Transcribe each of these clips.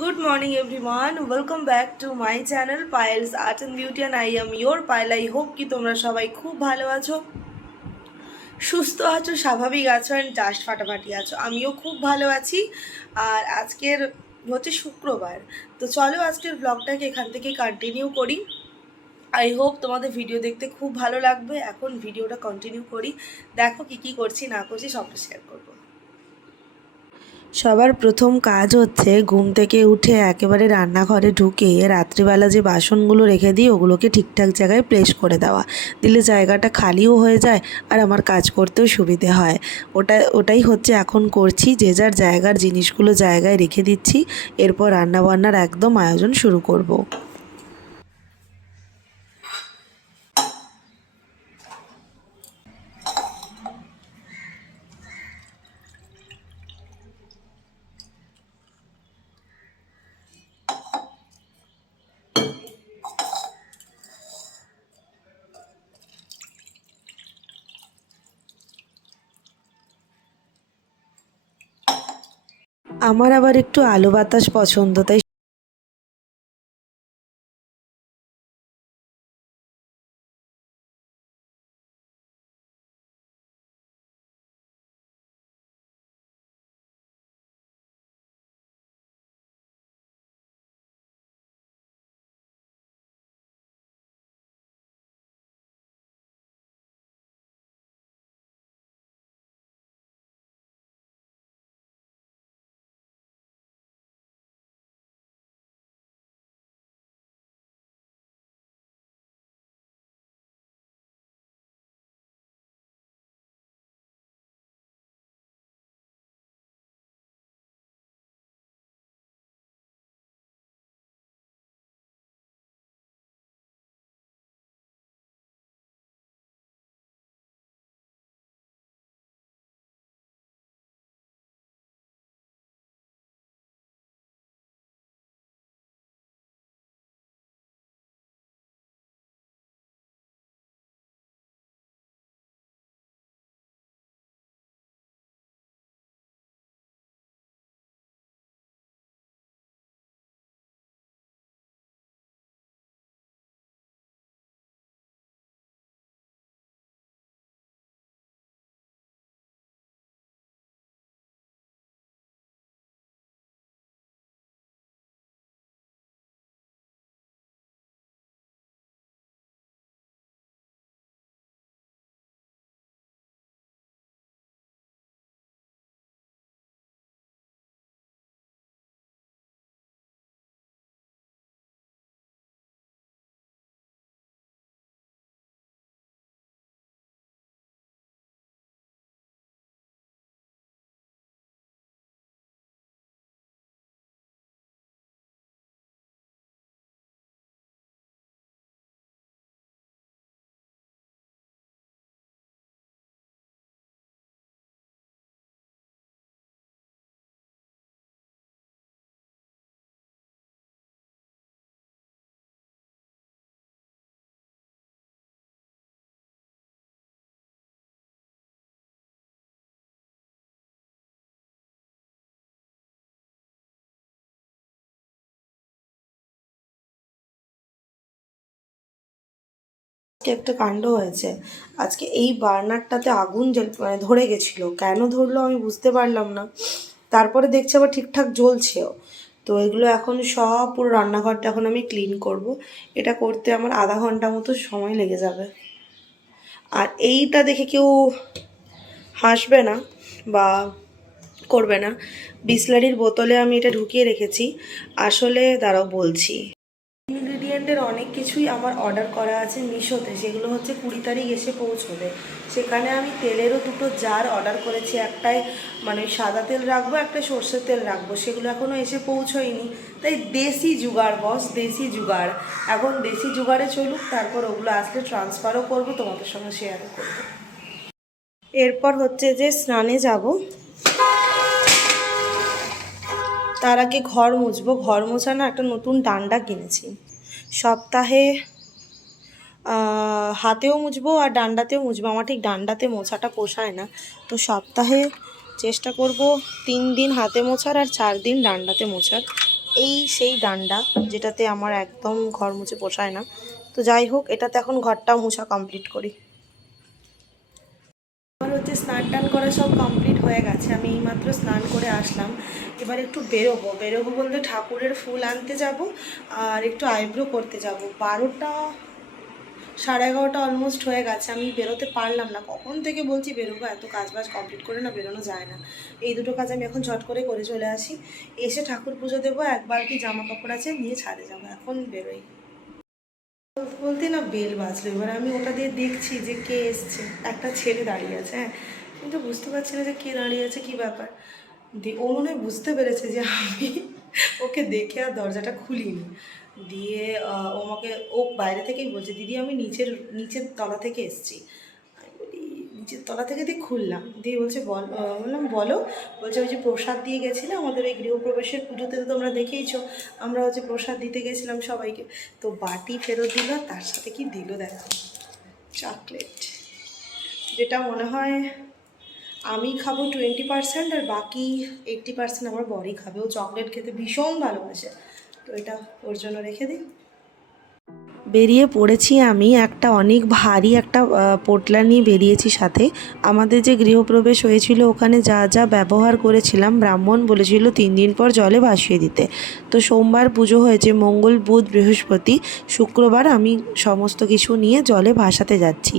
Good morning, everyone. Welcome back to my channel, Piles Art and Beauty, and I am your Pile. I hope কি তোমরা সবাই খুব ভালো আছো, সুস্থ আছো, স্বাভাবিক আছো অ্যান্ড জাস্ট ফাটাফাটি আছো। আমিও খুব ভালো আছি। আর আজকের হচ্ছে শুক্রবার। তো চলো আজকের ব্লগটাকে এখান থেকে কন্টিনিউ করি। আই হোপ তোমাদের ভিডিও দেখতে খুব ভালো লাগবে। এখন ভিডিওটা কন্টিনিউ করি। দেখো কি কি করছি, না করছি, সবটা শেয়ার করব। সবার প্রথম কাজ হচ্ছে ঘুম থেকে উঠে একেবারে রান্নাঘরে ঢুকে রাত্রিবেলা যে বাসনগুলো রেখে দিই, ওগুলোকে ঠিকঠাক জায়গায় প্লেস করে দেওয়া দিলে জায়গাটা খালিও হয়ে যায় আর আমার কাজ করতেও সুবিধে হয় ওটা, ওটাই হচ্ছে এখন করছি, যে যার জায়গার জিনিসগুলো জায়গায় রেখে দিচ্ছি, এরপর রান্নাবান্নার একদম আয়োজন শুরু করব। আমার আবার একটু আলো বাতাস পছন্দ তাই একটা কাণ্ড হয়েছে। আজকে এই বার্নারটাতে আগুন মানে ধরে গেছিল। কেন ধরলো আমি বুঝতে পারলাম না। তারপরে দেখছি আবার ঠিকঠাক জ্বলছেও। তো এগুলো এখন সব পুরো রান্নাঘরটা এখন আমি ক্লিন করব। এটা করতে আমার আধা ঘণ্টা মতো সময় লেগে যাবে। আর এইটা দেখে কেউ হাসবে না বা করবে না। বিসলারির বোতলে আমি এটা ঢুকিয়ে রেখেছি। আসলে দাঁড়াও বলছি। ইনগ্রিডিয়েন্টের অনেক কিছুই আমার অর্ডার করা আছে মিশোতে, সেগুলো হচ্ছে কুড়ি তারিখ এসে পৌঁছবে। সেখানে আমি তেলেরও দুটো জার অর্ডার করেছি, একটাই মানে সাদা তেল রাখব, একটা সর্ষের তেল রাখব, সেগুলো এখনও এসে পৌঁছয়নি। তাই দেশি জুগাড় বস দেশি জুগাড়। এখন দেশি জুগাড়ে চলুক, তারপর ওগুলো আসলে ট্রান্সফারও করব, তোমাদের সঙ্গে শেয়ারও করব। এরপর হচ্ছে যে স্নানে যাব। তার আগে ঘর মুছবো, ঘর মোছা না একটা নতুন ডান্ডা কিনেছি। সপ্তাহে হাতেও মুছবো আর ডান্ডাতেও মুছবো। আমার ঠিক ডান্ডাতে মোছাটা পোষায় না। তো সপ্তাহে চেষ্টা করব তিন দিন হাতে মোছার আর চার দিন ডান্ডাতে মোছার। এই সেই ডান্ডা যেটাতে আমার একদম ঘর মুছে পোষায় না। তো যাই হোক, এটাতে এখন ঘরটা মোছা কমপ্লিট করি। টান করা সব কমপ্লিট হয়ে গেছে। আমি এইমাত্র স্নান করে আসলাম। এবার একটু বেরোবো। বেরোবো বলতে ঠাকুরের ফুল আনতে যাব আর একটু আইব্রো করতে যাব। বারোটা, সাড়ে এগারোটা অলমোস্ট হয়ে গেছে। আমি বেরোতে পারলাম না। কখন থেকে বলছি বেরোবো? এত কাজ বাজ কমপ্লিট করে না বেরোনো যায় না। এই দুটো কাজ আমি এখন ঝট করে করে চলে আসি। এসে ঠাকুর পুজো দেবো। একবার কি জামা কাপড় আছে নিয়ে ছাদে যাব। এখন বেরোই। বলতে না বেল বাজলো। এবার আমি ওটা দিয়ে দেখছি যে কে এসছে। একটা ছেলে দাঁড়িয়ে আছে হ্যাঁ। কিন্তু বুঝতে পারছি না যে কে দাঁড়িয়ে আছে, কী ব্যাপার। দিয়ে ও মনে বুঝতে পেরেছে যে আমি ওকে দেখে আর দরজাটা খুলিনি। দিয়ে ও আমাকে ও বাইরে থেকেই বলছে, দিদি, আমি নিচের নিচের তলা থেকে এসেছি। নিচের তলা থেকে দিয়ে খুললাম। দিয়ে বলছে, বল বললাম, বলো। বলছে, ওই যে প্রসাদ দিয়ে গেছিলে আমাদের এই গৃহপ্রবেশের পুজোতে তো তোমরা দেখেইছো। আমরা হচ্ছে প্রসাদ দিতে গেছিলাম সবাইকে। তো বাটি ফেরত দিল তার সাথে কি দিল দেখো, চকলেট। যেটা মনে হয় আমি খাব টোয়েন্টি পার্সেন্ট আর বাকি এইটটি পার্সেন্ট আমার বড়ি খাবে। ও চকলেট খেতে ভীষণ ভালোবাসে। তো এটা ওর জন্য রেখে দিই। বেরিয়ে পড়েছি আমি একটা অনেক ভারী একটা পোটলা নিয়ে বেরিয়েছি সাথে। আমাদের যে গৃহপ্রবেশ হয়েছিল, ওখানে যা যা ব্যবহার করেছিলাম, ব্রাহ্মণ বলেছিল তিন দিন পর জলে ভাসিয়ে দিতে। তো সোমবার পুজো হয়েছে, মঙ্গল, বুধ, বৃহস্পতি, শুক্রবার আমি সমস্ত কিছু নিয়ে জলে ভাসাতে যাচ্ছি।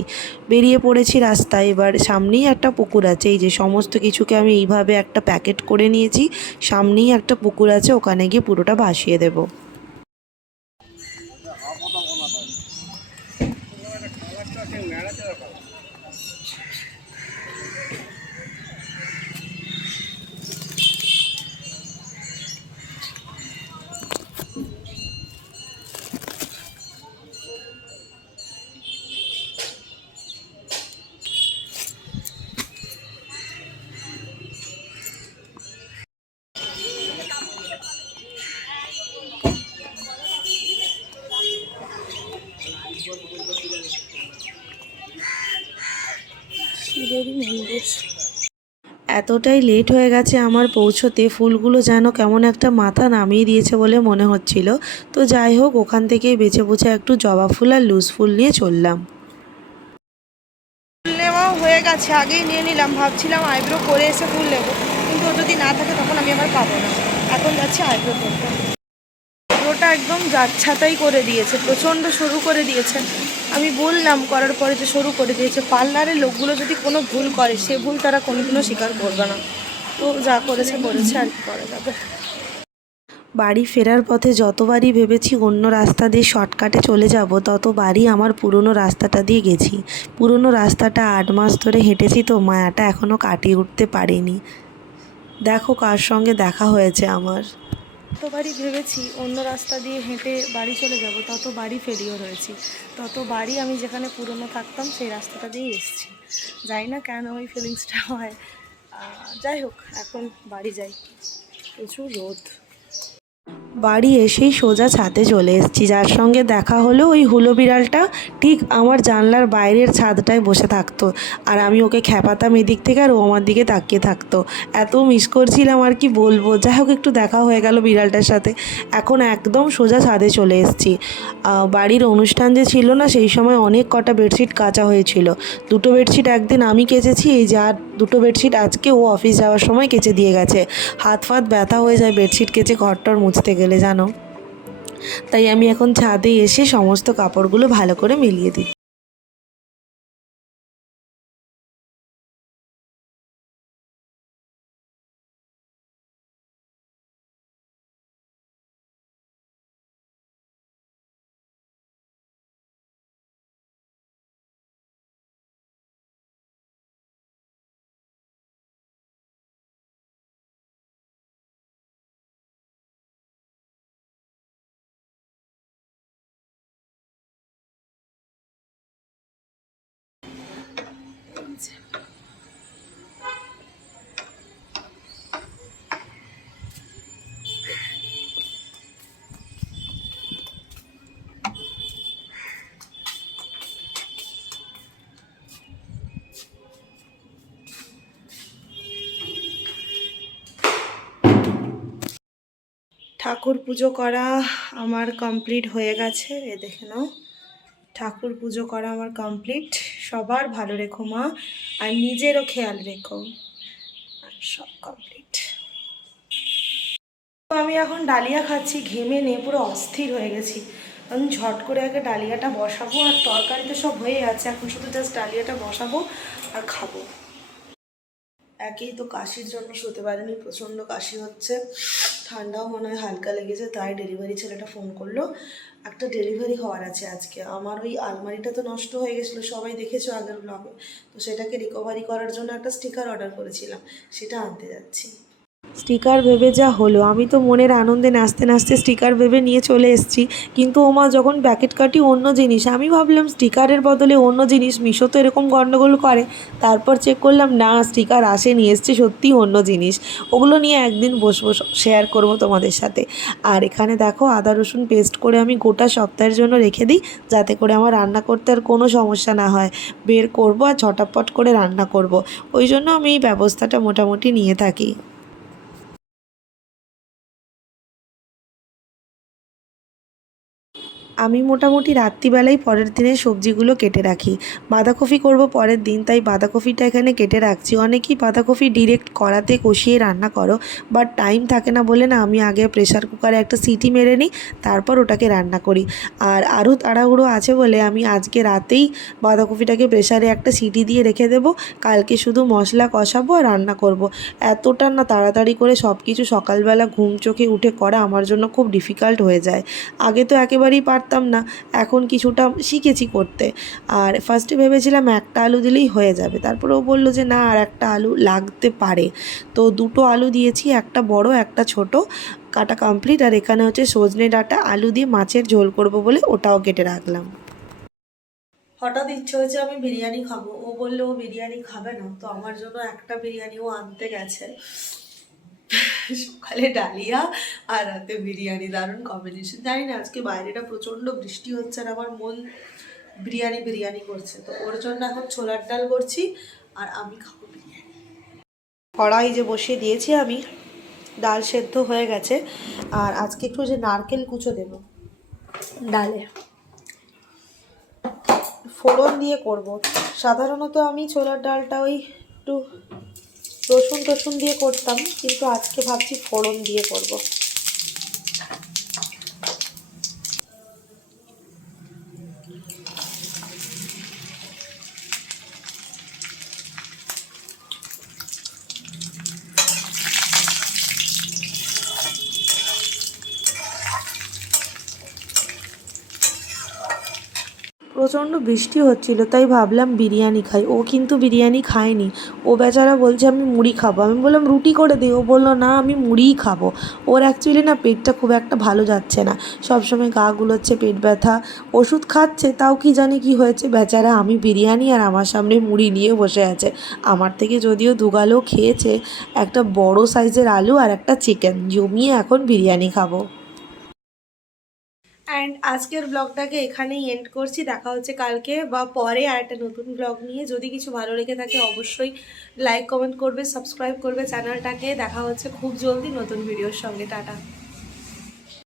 বেরিয়ে পড়েছি রাস্তায়, এবার সামনেই একটা পুকুর আছে, এই যে সমস্ত কিছুকে আমি এইভাবে একটা প্যাকেট করে নিয়েছি, সামনেই একটা পুকুর আছে, ওখানে গিয়ে পুরোটা ভাসিয়ে দেবো। এতটাই লেট হয়ে গেছে আমার পৌঁছোতে, ফুলগুলো যেন কেমন একটা মাথা নামিয়ে দিয়েছে বলে মনে হচ্ছিল। তো যাই হোক, ওখান থেকেই বেছে বুছে একটু জবা ফুল আর লুজ ফুল নিয়ে চললাম। ফুল নেওয়াও হয়ে গেছে, আগেই নিয়ে নিলাম। ভাবছিলাম আইব্রো করে এসে ফুল নেব। কিন্তু ও যদি না থাকে, তখন আমি আবার পাবো না। এখন যাচ্ছি আইব্রো করতে। আইব্রোটা একদম যাচ্ছাতাই করে দিয়েছে, প্রচণ্ড সরু করে দিয়েছে। আমি বললাম করার পরে যে সরু করে দিয়েছে, পার্লারের লোকগুলো যদি কোনো ভুল করে, সে ভুল তারা কোনোদিনও স্বীকার করবে না। তো যা করেছে করেছে, আর কি করা যাবে। বাড়ি ফেরার পথে যতবারই ভেবেছি অন্য রাস্তা দিয়ে শর্টকাটে চলে যাব, ততবারই আমার পুরনো রাস্তাটা দিয়ে গেছি। পুরনো রাস্তাটা আট মাস ধরে হেঁটেছি তো মায়াটা এখনও কাটিয়ে উঠতে পারিনি। দেখো কার সঙ্গে দেখা হয়েছে আমার। যতবারই ভেবেছি অন্য রাস্তা দিয়ে হেঁটে বাড়ি চলে যাব, তত বাড়ি ফেলিও রয়েছি। তত বাড়ি আমি যেখানে পুরনো থাকতাম সেই রাস্তাটা দিয়েই এসেছি। যাই না কেন ওই ফিলিংসটা হয়। যাই হোক, এখন বাড়ি যাই। প্রচুর রোদ। বাড়ি এসেই সোজা ছাদে চলে এসেছি। যার সঙ্গে দেখা হলো ওই হুলো বিড়ালটা। ঠিক আমার জানলার বাইরের ছাদটায় বসে থাকতো। আর আমি ওকে খ্যাপাতাম এদিক থেকে আর ও আমার দিকে তাকিয়ে থাকতো। এত মিস করছিলাম আর কি বলব। যাই হোক, একটু দেখা হয়ে গেল বিড়ালটার সাথে। এখন একদম সোজা ছাদে চলে এসেছি। বাড়ির অনুষ্ঠান যে ছিল না, সেই সময় অনেক কটা বেডশিট কাচা হয়েছিল। দুটো বেডশিট একদিন আমি কেচেছি, এই যে আর দুটো বেডশিট আজকে ও অফিস যাওয়ার সময় কেচে দিয়ে গেছে। হাত ফাত ব্যথা হয়ে যায়, বেডশিট কেচে ঘরটর মুছতে গেলে জানো? তাই আমি এখন ছাদে এসে সমস্ত কাপড়গুলো ভালো করে মিলিয়ে দিই। ঠাকুর পুজো করা আমার কমপ্লিট হয়ে গেছে। এ দেখে নাও, ঠাকুর পুজো করা আমার কমপ্লিট সবার ভালো রেখো মা, আর নিজেরও খেয়াল রেখো, আর সব কমপ্লিট তো আমি এখন ডালিয়া খাচ্ছি, ঘেমে নিয়ে পুরো অস্থির হয়ে গেছি। আমি ঝট করে আগে ডালিয়াটা বসাবো, আর তরকারি তো সব হয়ে আছে, এখন শুধু জাস্ট ডালিয়াটা বসাবো আর খাব। একেই তো কাশির জন্য শুতে পারেনি, প্রচণ্ড কাশি হচ্ছে। ঠান্ডাও মনে হয় হালকা লেগেছে, তাই ডেলিভারি ছেলেটা ফোন করল। একটা ডেলিভারি হওয়ার আছে আজকে। আমার ওই আলমারিটা তো নষ্ট হয়ে গেছিল, সবাই দেখেছ আগের ব্লগে তো সেটাকে রিকভারি করার জন্য একটা স্টিকার অর্ডার করেছিলাম, সেটা আনতে যাচ্ছি। স্টিকার ভেবে যা হলো, আমি তো মনের আনন্দে নাচতে নাচতে স্টিকার ভেবে নিয়ে চলে এসেছি। কিন্তু ওমা যখন প্যাকেট কাটি অন্য জিনিস, আমি ভাবলাম স্টিকারের বদলে অন্য জিনিস, মিশো তো এরকম গণ্ডগোল করে। তারপর চেক করলাম, না, স্টিকার আসে নিয়ে এসছে সত্যি অন্য জিনিস। ওগুলো নিয়ে একদিন বসবো শেয়ার করব তোমাদের সাথে। আর এখানে দেখো, আদা, রসুন পেস্ট করে আমি গোটা সপ্তাহের জন্য রেখে দিই, যাতে করে আমার রান্না করতে আর কোনো সমস্যা না হয়। বের করব আর ঝটাপট করে রান্না করব। ওই জন্য আমি এই ব্যবস্থাটা মোটামুটি নিয়ে থাকি। আমি মোটামুটি রাত্রিবেলাই পরের দিনের সবজিগুলো কেটে রাখি। বাঁধাকপি করব পরের দিন, তাই বাঁধাকপিটা এখানে কেটে রাখছি। অনেকেই বাঁধাকপি ডিরেক্ট কড়াতে কষিয়ে রান্না করো বাট টাইম থাকে না বলে না আমি আগে প্রেশার কুকারে একটা সিটি মেরে নিই, তারপর ওটাকে রান্না করি। আর আরও তাড়াহুড়ো আছে বলে আমি আজকে রাতেই বাঁধাকপিটাকে প্রেশারে একটা সিটি দিয়ে রেখে দেবো, কালকে শুধু মশলা কষাবো আর রান্না করব। এতটা না তাড়াতাড়ি করে সব কিছু সকালবেলা ঘুম চোখে উঠে করা আমার জন্য খুব ডিফিকাল্ট হয়ে যায়। আগে তো একেবারেই পারতাম না। এখন কিছুটা শিখেছি করতে। আর ফার্স্টে ভেবেছিলাম একটা আলু দিলেই হয়ে যাবে। তারপরে ও বলল যে, না, আর একটা আলু লাগতে পারে। তো দুটো আলু দিয়েছি, একটা বড়, একটা ছোট। কাটা কমপ্লিট আর এখানে হচ্ছে সজনে ডাঁটা, আলু দিয়ে মাছের ঝোল করব বলে ওটাও কেটে রাখলাম। হঠাৎ ইচ্ছে হয়েছে আমি বিরিয়ানি খাব। ও বলল, ও বিরিয়ানি খাবে না। তো আমার জন্য একটা বিরিয়ানি ও আনতে গেছে। সকালে ডালিয়া আর রাতে বিরিয়ানি, দারুণ কম্বিনেশন জানি না, আজকে বাইরেটা প্রচণ্ড বৃষ্টি হচ্ছে আর আমার মন বিরিয়ানি বিরিয়ানি করছে। তো ওর জন্য এখন ছোলার ডাল করছি আর আমি খাব বিরিয়ানি। কড়াই যে বসিয়ে দিয়েছি আমি, ডাল সেদ্ধ হয়ে গেছে। আর আজকে একটু যে নারকেল কুচো দেব, ডালে। ফোড়ন দিয়ে করব। সাধারণত আমি ছোলার ডালটা ওই একটু রসুন টসুন দিয়ে করতাম কিন্তু আজকে ভাবছি ফোড়ন দিয়ে করব। প্রচণ্ড বৃষ্টি হচ্ছিল, তাই ভাবলাম বিরিয়ানি খাই। ও কিন্তু বিরিয়ানি খায়নি। ও বেচারা বলছে, আমি মুড়ি খাব। আমি বললাম, রুটি করে দিই ও বলল, না, আমি মুড়িই খাব। ওর অ্যাকচুয়ালি না পেটটা খুব একটা ভালো যাচ্ছে না। সবসময় গা গুলোচ্ছে, পেট ব্যথা। ওষুধ খাচ্ছে, তাও কি জানি কি হয়েছে। বেচারা, আমি বিরিয়ানি আর আমার সামনে মুড়ি নিয়ে বসে আছে। আমার থেকে যদিও দুগালো খেয়েছে, একটা বড় সাইজের আলু আর একটা চিকেন জমিয়ে এখন বিরিয়ানি খাব। অ্যান্ড আজকের ব্লগটাকে এখানেই এন্ড করছি। দেখা হচ্ছে কালকে বা পরে আর একটা নতুন ব্লগ নিয়ে। যদি কিছু ভালো লেগে থাকে অবশ্যই লাইক কমেন্ট করবে সাবস্ক্রাইব করবে চ্যানেলটাকে দেখা হচ্ছে খুব জলদি নতুন ভিডিওর সঙ্গে। টাটা।